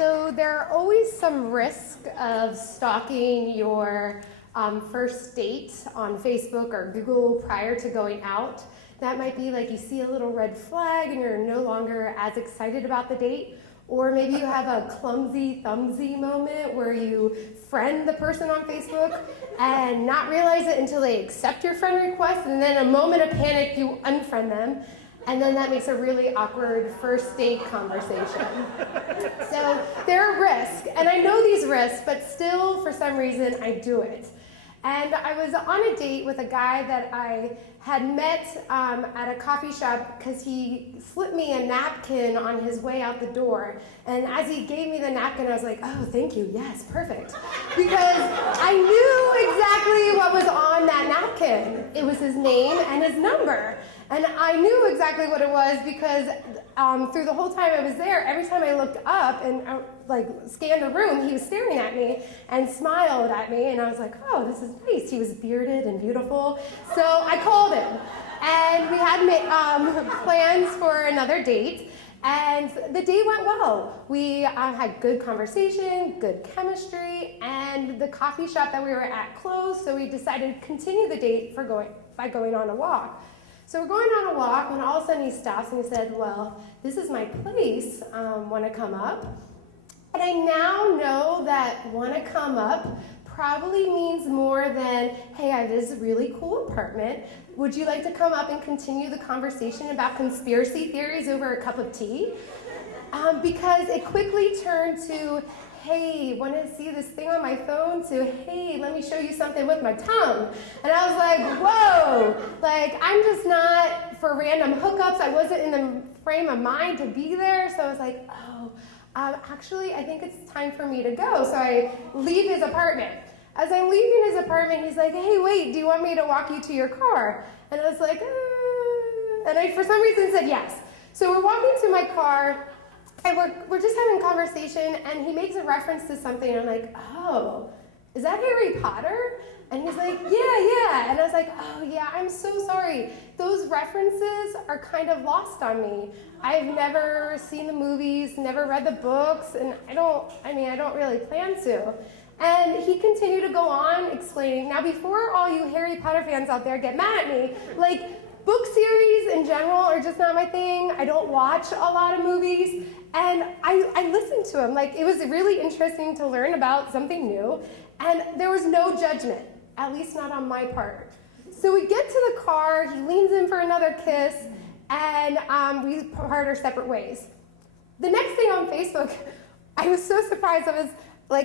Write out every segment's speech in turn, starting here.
So there are always some risk of stalking your first date on Facebook or Google prior to going out. That might be like you see a little red flag and you're no longer as excited about the date. Or maybe you have a clumsy thumbsy moment where you friend the person on Facebook and not realize it until they accept your friend request, and then in a moment of panic you unfriend them, and then that makes a really awkward first date conversation. So there are risks, and I know these risks, but still for some reason I do it. And I was on a date with a guy that I had met at a coffee shop because he slipped me a napkin on his way out the door. And as he gave me the napkin, I was like, oh, thank you, yes, perfect. Because I knew exactly what was on that napkin. It was his name and his number. And I knew exactly what it was because through the whole time I was there, every time I looked up and scanned the room, he was staring at me and smiled at me, and I was like, oh, this is nice. He was bearded and beautiful. So I called him, and we had plans for another date, and the date went well. We had good conversation, good chemistry, and the coffee shop that we were at closed, so we decided to continue the date by going on a walk. So we're going on a walk, when all of a sudden he stops and he said, well, this is my place, want to come up? And I now know that want to come up probably means more than, hey, I have this really cool apartment. Would you like to come up and continue the conversation about conspiracy theories over a cup of tea? Because it quickly turned to, hey, want to see this thing on my phone, to, hey, let me show you something with my tongue. And I was like, whoa, I'm just not for random hookups. I wasn't in the frame of mind to be there. So I was like, oh, actually, I think it's time for me to go. So I leave his apartment. As I'm leaving his apartment, he's like, hey, wait, do you want me to walk you to your car? And I was like, and I, for some reason, said yes. So we're walking to my car, and we're just having a conversation, and he makes a reference to something, and I'm like, oh, is that Harry Potter? And he's like, yeah. And I was like, oh, yeah, I'm so sorry. Those references are kind of lost on me. I've never seen the movies, never read the books, and I don't really plan to. And he continued to go on explaining. Now, before all you Harry Potter fans out there get mad at me, book series in general are just not my thing. I don't watch a lot of movies. And I listened to him. It was really interesting to learn about something new. And there was no judgment, at least not on my part. So we get to the car, he leans in for another kiss, and we part our separate ways. The next thing on Facebook, I was so surprised. I was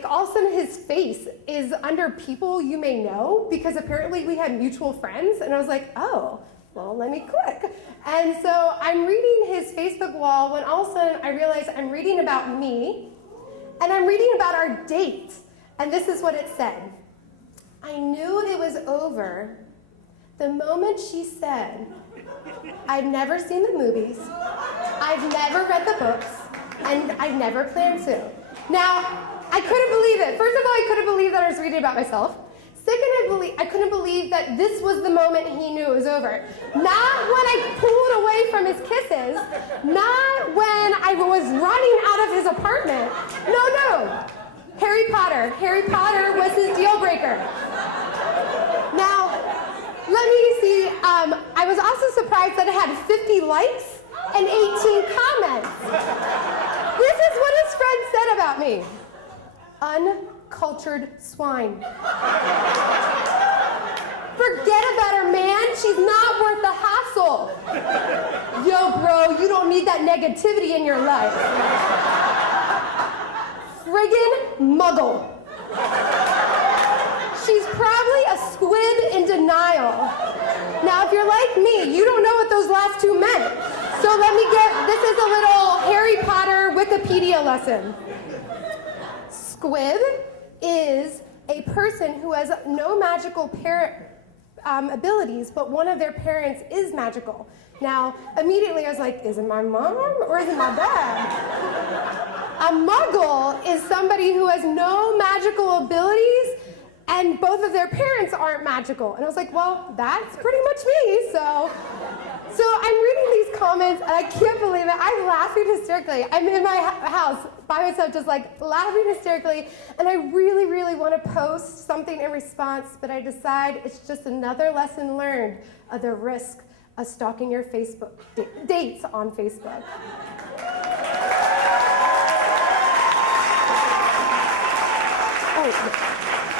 all of a sudden his face is under people you may know, because apparently we had mutual friends. And I was like, oh, well, let me click. And so I'm reading his Facebook wall when all of a sudden I realize I'm reading about me, and I'm reading about our date. And this is what it said. I knew it was over the moment she said, I've never seen the movies, I've never read the books, and I've never planned to. Now, I couldn't believe it. First of all, I couldn't believe that I was reading about myself. Second, I couldn't believe that this was the moment he knew it was over. Not when I pulled away from his kisses, not when I was running out of his apartment. No. Harry Potter. Harry Potter was his deal breaker. Now, let me see. I was also surprised that it had 50 likes and 18 comments. This is what his friend said about me. Uncultured swine. Forget about her, man. She's not worth the hassle. Yo, bro, you don't need that negativity in your life. Friggin' muggle. She's probably a squib in denial. Now, if you're like me, you don't know what those last two meant. So this is a little Harry Potter Wikipedia lesson. Squib is a person who has no magical abilities, but one of their parents is magical. Now, immediately I was like, is it my mom or is it my dad? A muggle is somebody who has no magical abilities and both of their parents aren't magical. And I was like, well, that's pretty much me. So I'm reading these comments comments, and I can't believe it. I'm laughing hysterically. I'm in my house by myself, just like laughing hysterically, and I really, really want to post something in response, but I decide it's just another lesson learned of the risk of stalking your Facebook dates on Facebook. Oh,